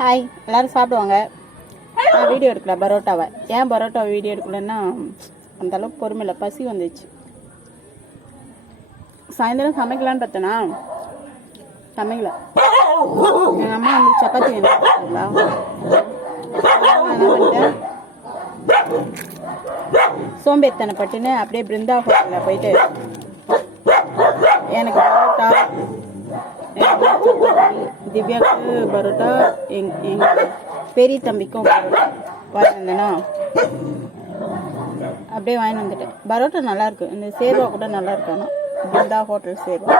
Hi, எல்லோரும் சாப்பிடுவாங்க. நான் வீடியோ எடுக்கல பரோட்டாவை. ஏன் பரோட்டாவை வீடியோ எடுக்கலன்னா அந்தளவுக்கு பொறுமை இல்லை, பசி வந்துச்சு. சாயந்தரம் சமைக்கலான்னு பார்த்தேன்னா சமைக்கல. எங்கள் அம்மா வந்து சப்பாத்தி வேணுங்களா, என்ன பண்ணிட்டேன், சோம்பேறித்தனை பட்டுன்னு அப்படியே பிருந்தா ஹோட்டலில் போயிட்டு எனக்கு பரோட்டா, திவ்யாவுக்கு பரோட்டா, எங்கள் பெரிய தம்பிக்கும் பரோட்டா வாங்கி வந்தேன்னா அப்படியே வாங்கி வந்துட்டேன். பரோட்டா நல்லாயிருக்கு, இந்த சேர்வா கூட நல்லா இருக்கு. ஆனால் பிருந்தா ஹோட்டல் சேர்வா.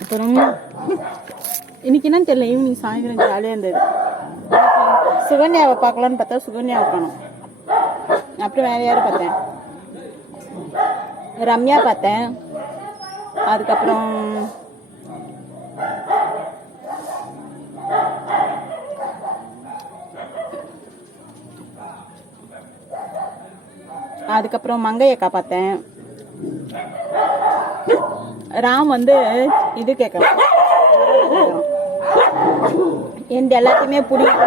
அப்புறம் இன்னைக்கு என்னன்னு தெரியல, ஈவினிங் சாயந்தரம் ஜாலியாக இருந்தது. சுகன்யாவை பார்க்கலான்னு பார்த்தா சுகன்யாவை காணோம். அப்புறம் வேற யாரும் பார்த்தேன், ரம்யா பார்த்தேன். அதுக்கப்புறம் மங்கையக்கா பார்த்தேன். ராம் வந்து இது கேட்கலாம், எந்த எல்லாத்தையுமே பிடிக்கும்.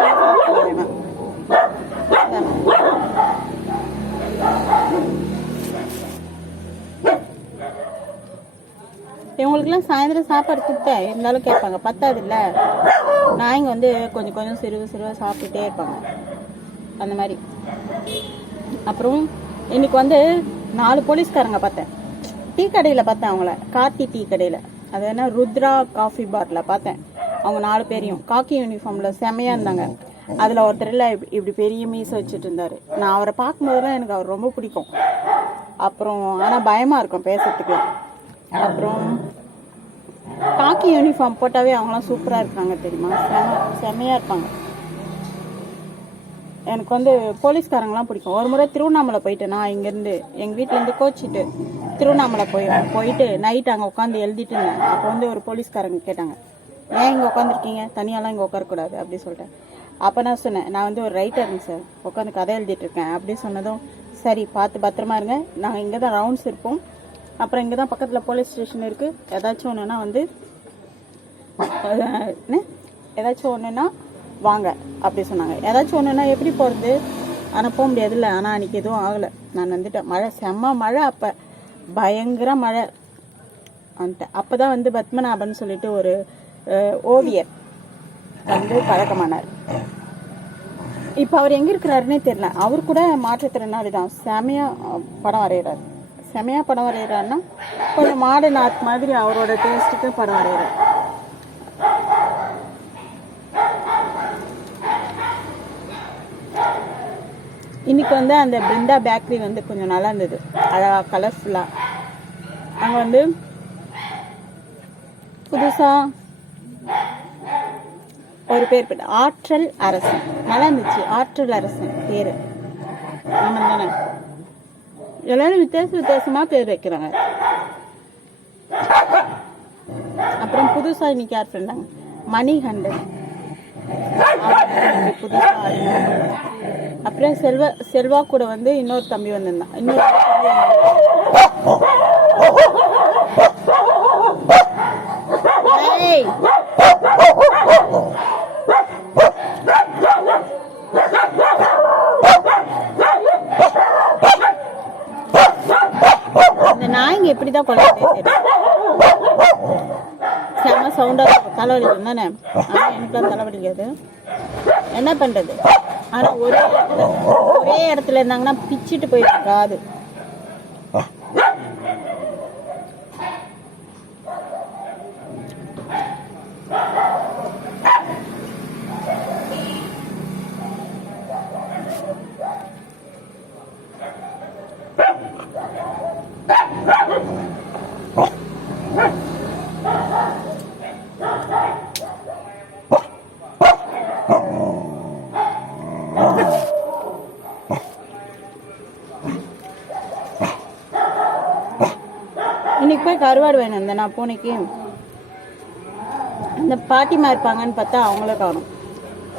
இவங்களுக்குலாம் சாயந்தரம் சாப்பாடு கொடுத்தேன், இருந்தாலும் கேட்பாங்க, பத்தாது இல்லை. நாய்ங்க வந்து கொஞ்சம் கொஞ்சம் சிறுவை சாப்பிட்டுட்டே இருப்பாங்க அந்த மாதிரி. அப்புறம் இன்னைக்கு வந்து 4 போலீஸ்காரங்க பார்த்தேன். டீ கடையில் பார்த்தேன் அவங்கள, கார்த்தி டீ கடையில். அது என்ன ருத்ரா காஃபி பாரில் பார்த்தேன். அவங்க 4 பேரையும் காக்கி யூனிஃபார்மில் செமையாக இருந்தாங்க. அதில் ஒருத்தரில் இப்படி பெரிய மீசை வச்சுட்டு இருந்தார். நான் அவரை பார்க்கும்போதெல்லாம் எனக்கு அவர் ரொம்ப பிடிக்கும். அப்புறம் ஆனால் பயமாக இருக்கும் பேசுறதுக்கு. அப்புறம் காக்கி யூனிஃபார்ம் போட்டாவே அவங்களாம் சூப்பராக இருக்காங்க தெரியுமா, செமையாக இருப்பாங்க. எனக்கு வந்து போலீஸ்காரங்களாம் பிடிக்கும். ஒரு முறை திருவண்ணாமலை போயிட்டேன். நான் இங்கேருந்து எங்கள் வீட்டிலேருந்து கோச்சிட்டு திருவண்ணாமலை போயிட்டு நைட் அங்கே உட்காந்து எழுதிட்டு இருந்தேன். அப்போ வந்து ஒரு போலீஸ்காரங்க கேட்டாங்க, ஏன் இங்கே உட்காந்துருக்கீங்க, தனியாலாம் இங்கே உட்காரக்கூடாது அப்படி சொல்லிட்டேன். அப்போ நான் சொன்னேன், நான் வந்து ஒரு ரைட்டருங்க சார், உட்காந்து கதை எழுதிட்டு இருக்கேன் அப்படி சொன்னதும், சரி பார்த்து பத்திரமா இருங்க, நாங்கள் இங்கே தான் ரவுண்ட்ஸ் இருப்போம், அப்புறம் இங்கே தான் பக்கத்தில் போலீஸ் ஸ்டேஷன் இருக்குது, ஏதாச்சும் ஒன்றுனா வந்து வாங்க அப்படி சொன்னாங்க. ஏதாச்சும் ஒன்றுனா எப்படி போகிறது, ஆனால் போக முடியாதுல்ல. ஆனால் அன்றைக்கி எதுவும் ஆகலை, நான் வந்துட்டேன். மழை செம்ம மழை, அப்போ பயங்கர மழை வந்துட்டேன். அப்போ தான் வந்து பத்மநாபன் சொல்லிட்டு ஒரு ஓவியர் வந்து பழக்கமானார். இப்போ அவர் எங்கே இருக்கிறாருன்னே தெரியல. அவர் கூட மாற்றுத்திறனாளி தான், செமையாக படம் வரைகிறார். செமையாக படம் வரைகிறாருன்னா கொஞ்சம் மாடர்ன் ஆர்ட் மாதிரி அவரோட டேஸ்ட்டுக்கு படம் வரைகிறார். இன்னைக்கு வந்து அந்த பிருந்தா பேக்கரி வந்து கொஞ்சம் நல்லா இருந்தது, அழகா கலர்ஃபுல்லாக. அங்கே வந்து புதுசாக ஒரு பேர் போட்டு ஆற்றல் அரசன், நல்லா இருந்துச்சு. ஆற்றல் அரசன் பேர். ஆமாம் தானே, எல்லாரும் வித்தியாசமாக பேர் வைக்கிறாங்க. அப்புறம் புதுசாக இன்னைக்கு யார் ஃப்ரெண்டாங்க, மணிகண்டன் புதுசாக. அப்புறம் செல்வா கூட வந்து இன்னொரு தம்பி வந்திருந்தான். இந்த நாய்ங்க எப்படிதான் குழந்தை செம சவுண்டா தலைவலிக்கும் தானே. ஆனா எனக்குலாம் தலைவலிக்காது, என்ன பண்றது. ஆனா ஒரே இடத்துல இருந்தாங்கன்னா பிச்சுட்டு போயிருக்காது. இன்னைக்கு போய் கருவாடு வேணும் இருந்தேன் நான் பூனைக்கு. அந்த பாட்டிமா இருப்பாங்கன்னு பார்த்தா அவங்கள காணும்,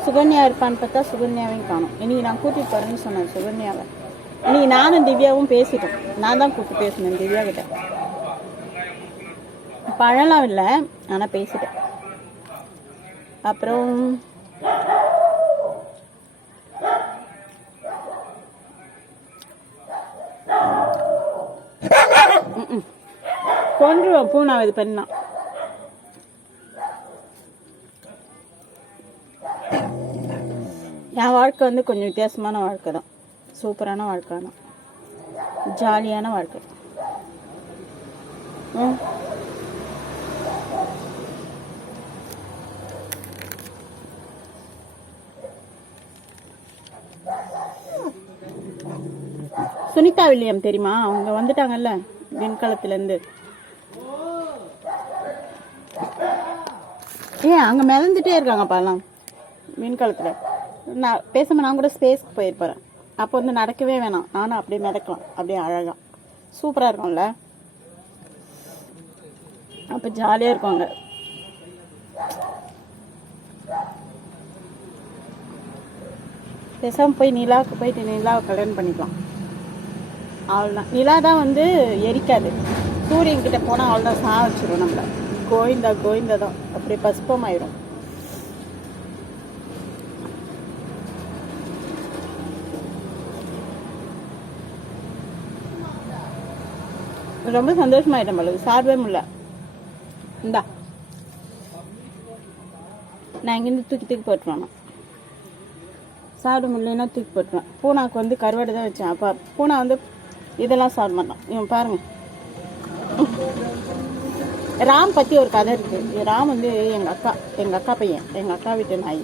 சுகன்யா இருப்பான்னு பார்த்தா சுகன்யாவையும் காணும். இன்னைக்கு நான் கூட்டிட்டு போறேன்னு சொன்னேன் சுகன்யாவை. இன்னைக்கு நானும் திவ்யாவும் பேசிட்டோம், நான் தான் கூப்பிட்டு பேசினேன் திவ்யா கிட்ட. பழம்லாம் இல்லை, ஆனால் பேசிட்டேன். அப்புறம் கொன்றுவோம் பூனா இது பண்ணா. என் வாழ்க்கை வந்து கொஞ்சம் வித்தியாசமான வாழ்க்கை தான், சூப்பரான வாழ்க்கை தான், ஜாலியான வாழ்க்கை. சுனிதா வில்லியம் தெரியுமா? அவங்க வந்துட்டாங்கல்ல விண்கலத்திலேருந்து. அங்கே மிதந்துட்டே இருக்காங்க பாலாம் விண்கலத்தில். நான் பேசாமல் நான் கூட ஸ்பேஸ்க்கு போயிருப்பேன். அப்போ வந்து நடக்கவே வேணாம், நானும் அப்படியே மிதக்கலாம், அப்படியே அழகாக சூப்பராக இருக்கும்ல. அப்போ ஜாலியாக இருக்கும்ங்க. பேசாமல் போய் நிலாவுக்கு போயிட்டு நிலாவை கல்யாணம் பண்ணிக்கலாம். அவ்வளோதான். நிலா தான் வந்து எரிக்காது, சூரியன்கிட்ட போனால் அவ்வளோதான் சா வச்சிடும் நம்மளை. கோவிந்தா கோவிந்தா தான், அப்படியே பசுப்பம் ஆயிரும். ரொம்ப சந்தோஷமாயிட்டேன் பல்லு, சாப்பிடவே முடியல. இந்தா நான் இங்கேருந்து தூக்கி போட்டுருவேன். சாப்பிட முடியலன்னா தூக்கி போட்டுருவேன். பூனாக்கு வந்து கருவாடு தான் வச்சேன். அப்போ பூனா வந்து இதெல்லாம் சாப்பிட மாட்டான். இவன் பாருங்க, ராம் பற்றி ஒரு கதை இருக்குது. ராம் வந்து எங்கள் அக்கா பையன், எங்கள் அக்கா வீட்டு நாய்.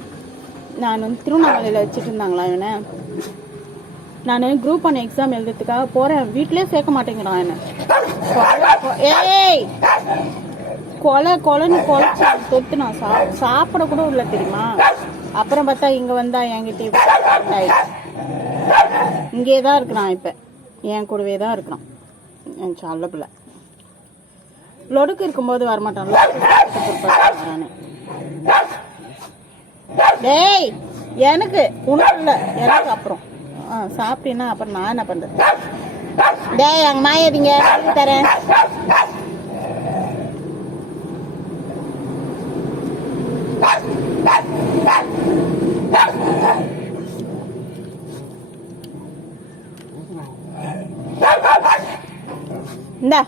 நான் வந்து திருவண்ணாமலையில் வச்சுட்டு இருந்தாங்களா இவனை. நான் குரூப் 1 எக்ஸாம் எழுதுறதுக்காக போகிறேன், வீட்டிலே சேர்க்க மாட்டேங்கிறான் என்ன. ஏய் கொலைன்னு கொலைச்சி தொத்து நான் சாப்பிட கூட இல்லை தெரியுமா. அப்புறம் பார்த்தா இங்கே வந்தா என்கிட்ட இங்கே தான் இருக்கிறான். இப்போ என் கூடவே தான் இருக்கிறான் என் சொல்ல பிள்ளை. லொடுக்கு இருக்கும்போது வரமாட்டான். டேய் எனக்கு உனக்கு இல்லை, எனக்கு அப்புறம் சாப்பிட்டீங்கன்னா அப்புறம் நான் என்ன பண்ணுறது. டேய் அங்கே மாயாதீங்க, தரேன். இந்தா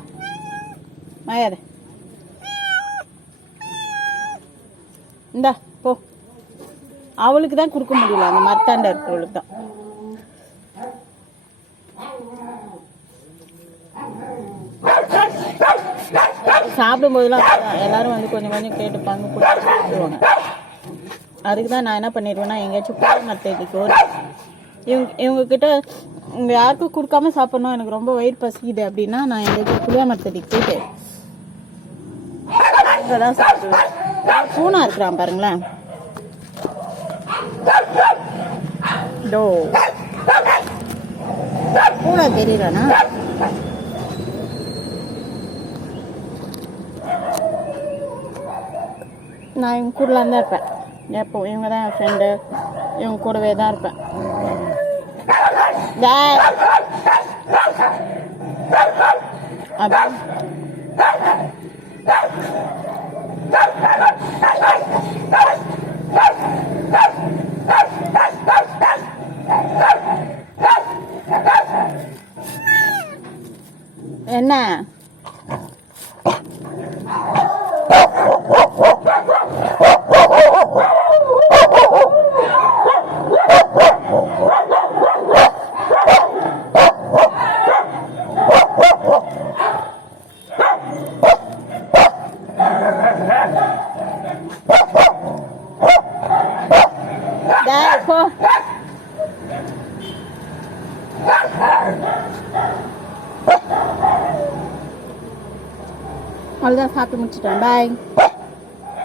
மாயாத, இந்தா போ. அவளுக்கு தான் கொடுக்க முடியல, அந்த மரத்தாண்ட இருக்கிறவளுக்கு தான். சாப்பிடும்போதெல்லாம் எல்லாரும் வந்து கொஞ்சம் கொஞ்சம் கேட்டுப்பாங்க, கொடுத்துருவாங்க. அதுக்கு தான் நான் என்ன பண்ணிடுவேன்னா எங்கேயாச்சும் புளிய மரத்தடிக்கு இவங்கக்கிட்ட இங்கே யாருக்கும் கொடுக்காம சாப்பிட்ணும், எனக்கு ரொம்ப வயிறு பசிக்குது அப்படின்னா நான் எங்கேயாச்சும் புளிய மரத்தடிக்கு போயிட்டு அங்கே தான் சாப்பிடுவேன். பூனா இருக்கிறான் பாருங்களேன். டோ பூனா தெரியலண்ணா. நான் இவங்க கூடலாம் தான் இருப்பேன் எப்போ. இவங்க தான் என் ஃப்ரெண்டு, இவங்க கூடவே தான் இருப்பேன். அப்படி என்ன அவ்வளோதான், சாப்பிட்டு முடிச்சிட்டேன். பாய்.